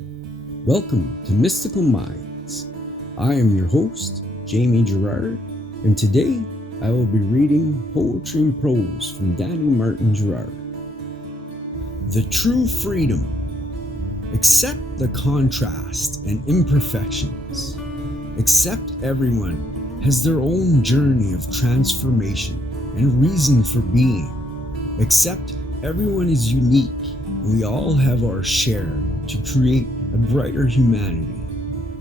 Welcome to Mystical Minds. I am your host, Jamie Girard, and today I will be reading Poetry and Prose from Danny Martin Girard. The true freedom. Accept the contrast and imperfections. Accept everyone has their own journey of transformation and reason for being. Accept everyone is unique and we all have our share to create a brighter humanity.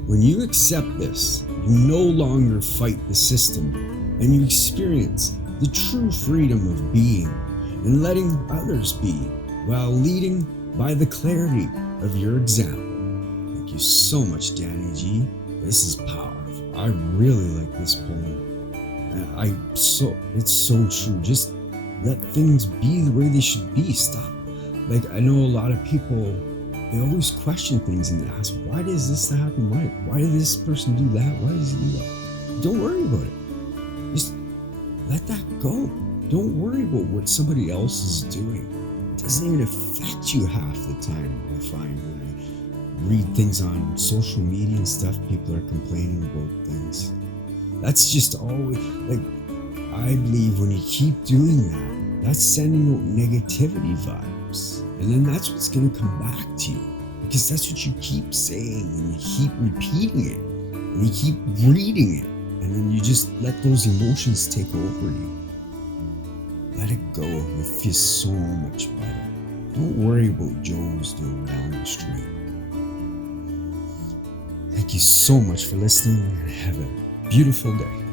When you accept this, you no longer fight the system and you experience the true freedom of being and letting others be while leading by the clarity of your example. Thank you so much, Danny G. This is powerful. I really like this poem. It's so true. Just let things be the way they should be. Stop. Like, I know a lot of people, they always question things and they ask, why does this happen? Why did this person do that? Why does he do that? Don't worry about it. Just let that go. Don't worry about what somebody else is doing. It doesn't even affect you half the time. I find when I read things on social media and stuff, people are complaining about things. That's just always, like, I believe when you keep doing that, that's sending out negativity vibes. And then that's what's going to come back to you. Because that's what you keep saying and you keep repeating it. And you keep reading it. And then you just let those emotions take over you. Let it go. It feels so much better. Don't worry about Joe's doing down the street. Thank you so much for listening and have a beautiful day.